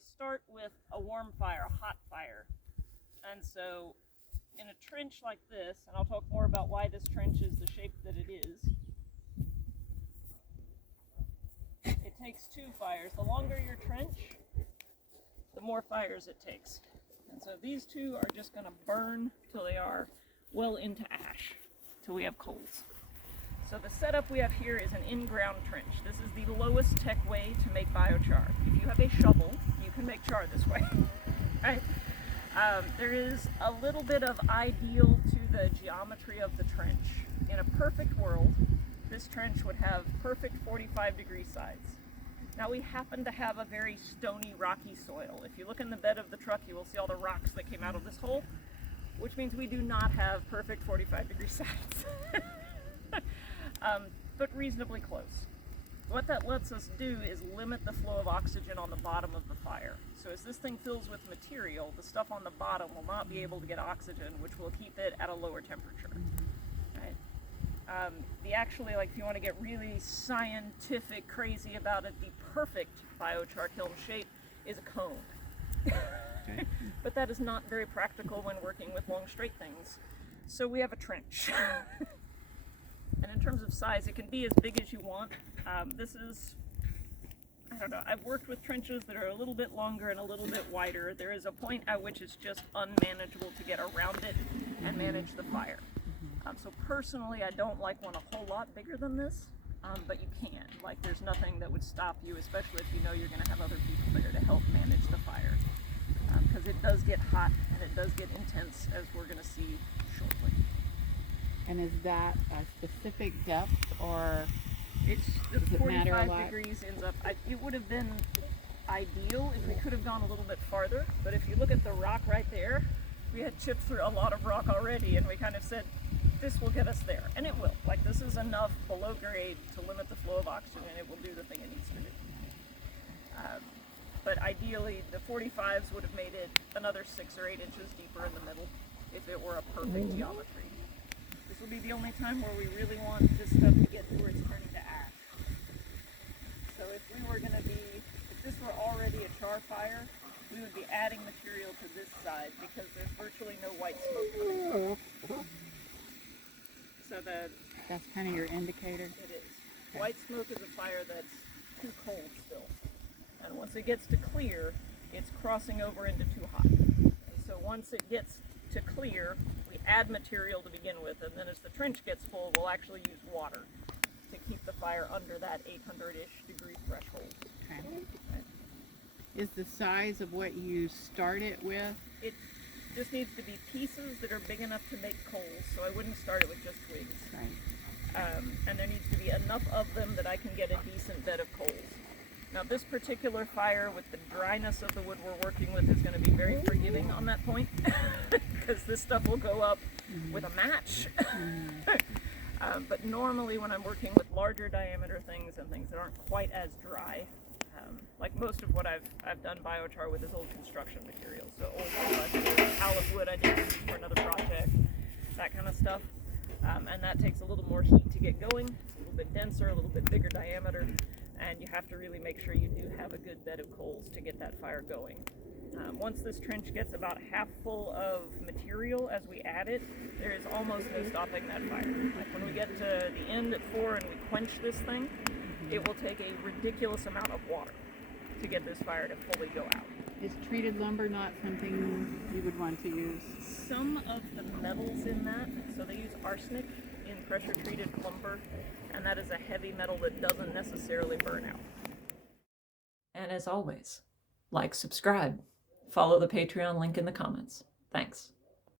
to start with a warm fire, a hot fire. And so in a trench like this, and I'll talk more about why this trench is the shape that it is, it takes 2 fires. The longer your trench, the more fires it takes. And so these 2 are just going to burn till they are well into ash, till we have coals. So the setup we have here is an in-ground trench. This is the lowest tech way to make biochar. If you have a shovel, you can make char this way. Right? There is a little bit of ideal to the geometry of the trench. In a perfect world, this trench would have perfect 45-degree sides. Now we happen to have a very stony, rocky soil. If you look in the bed of the truck, you will see all the rocks that came out of this hole, which means we do not have perfect 45-degree sides. But reasonably close. What that lets us do is limit the flow of oxygen on the bottom of the fire. So as this thing fills with material, the stuff on the bottom will not be able to get oxygen, which will keep it at a lower temperature. Right? Actually, like if you want to get really scientific, crazy about it, the perfect biochar kiln shape is a cone. Okay. But that is not very practical when working with long straight things. So we have a trench. And in terms of size, it can be as big as you want. This is, I don't know, I've worked with trenches that are a little bit longer and a little bit wider. There is a point at which it's just unmanageable to get around it and manage the fire. So personally, I don't like one a whole lot bigger than this, but you can. Like there's nothing that would stop you, especially if you know you're going to have other people there to help manage the fire. Because it does get hot and it does get intense, as we're going to see shortly. And is that a specific depth, or it's does it matter a 45 lot? degrees ends up, it would have been ideal if we could have gone a little bit farther, but if you look at the rock right there, we had chipped through a lot of rock already, and we kind of said, this will get us there, and it will. Like this is enough below grade to limit the flow of oxygen, and it will do the thing it needs to do. But ideally, the 45s would have made it another 6 or 8 inches deeper in the middle if it were a perfect geometry. This will be the only time where we really want this stuff to get to where it's turning to ash. So if we were going to be, if this were already a char fire, we would be adding material to this side because there's virtually no white smoke coming from. So that's kind of your indicator? It is. Okay. White smoke is a fire that's too cold still. And once it gets to clear, it's crossing over into too hot. And so once it gets to clear, we add material to begin with, and then as the trench gets full, we'll actually use water to keep the fire under that 800-ish degree threshold. Okay. Right. Is the size of what you start it with? It just needs to be pieces that are big enough to make coals, so I wouldn't start it with just twigs. Right. And there needs to be enough of them that I can get a decent bed of coals. Now this particular fire, with the dryness of the wood we're working with, is going to be very forgiving on that point, because this stuff will go up with a match. But normally when I'm working with larger diameter things and things that aren't quite as dry, like most of what I've done biochar with is old construction materials, so old pallet wood I did use for another project, that kind of stuff. And that takes a little more heat to get going. It's a little bit denser, a little bit bigger diameter. And you have to really make sure you do have a good bed of coals to get that fire going. Once this trench gets about half full of material as we add it, there is almost no stopping that fire. Like when we get to the end at 4 and we quench this thing, it will take a ridiculous amount of water to get this fire to fully go out. Is treated lumber not something you would want to use? Some of the metals in that, so they use arsenic in pressure treated lumber, and that is a heavy metal that doesn't necessarily burn out. And as always, like, subscribe, follow the Patreon link in the comments. Thanks.